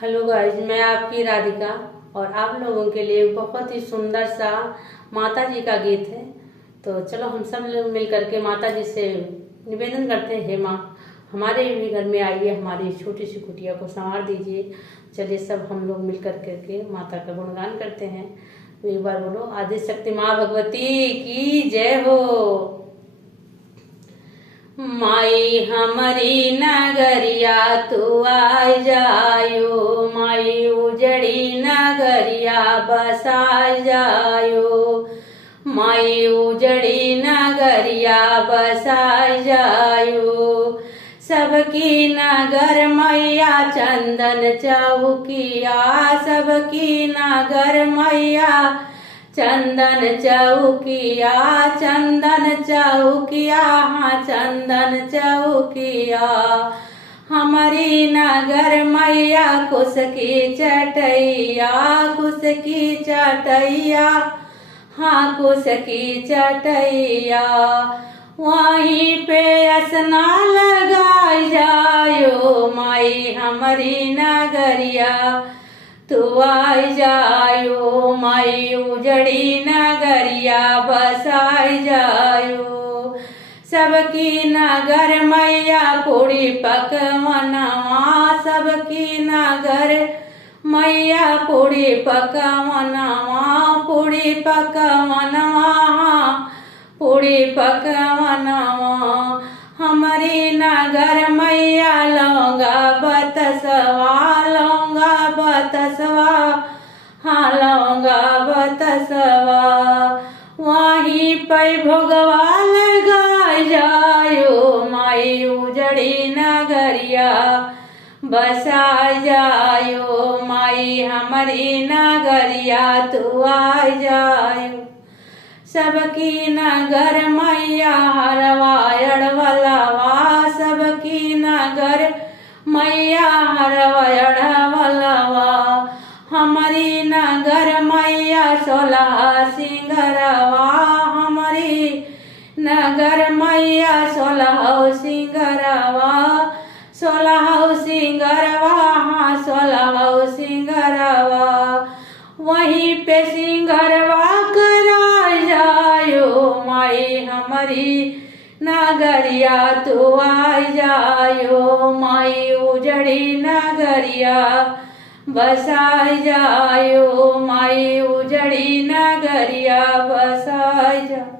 Hello guys, मैं आपकी राधिका और आप लोगों के लिए बहुत ही सुंदर सा माता जी का गीत है। तो चलो हम सब लोग मिल करके माता जी से निवेदन करते हैं, हे माँ हमारे भी घर में आइए, हमारी छोटी सी कुटिया को संवार दीजिए। चलिए सब हम लोग मिल कर के माता का गुणगान करते हैं। एक बार बोलो, आदि शक्ति माँ भगवती की जय हो। माई हमारी नगरिया तू आ जायो, माई उजड़ी नगरिया बसा जायो, माई उजड़ी नगरिया बसा जायो। सबकी नगर मैया चंदन चौकिया, सबकी नगर मैया चंदन चौकिया, चंदन चौकिया, हाँ चंदन चौकिया। हमारी नगर मैया कुश की चटैया, कुश की चटैया, हाँ कुश की चटैया। वहीं पे स्नान लगाई जायो, माई हमारी नगरिया तू आई जायो, माई उजड़ी नगरिया बसाई जायो। सबकी नगर मैया पूरी पकवनवा, सबकी नगर मैया पूरी पकवनवा, पूरी पकवनवा, पूरी पकवनवा। हमारी नगर मैया लौंगा बतसवा, लौंगा बतसवा, हाँ लौंगा बतसवा। वहीं पे भोगवा लगाई जायो, माई उजड़ी नगरिया बसा जायो, माई हमारी नगरिया तू आ जायो। सबकी नगर मैया हरवायड़ वलवा, सबकी नगर मैया हरवायड़ वलवा। हमारी नगर मैया सोलह सिंगरवा, हमारी नगर मैया सोलह सिंगरवा, सोलह सिंगरवा, हाँ सोलह सिंगरवा। वहीं पे सिंगरवा माई हमारी नगरिया तू आ जायो, माई उजड़ी नगरिया बसाई जायो, माई उजड़ी नगरिया बसाई जायो।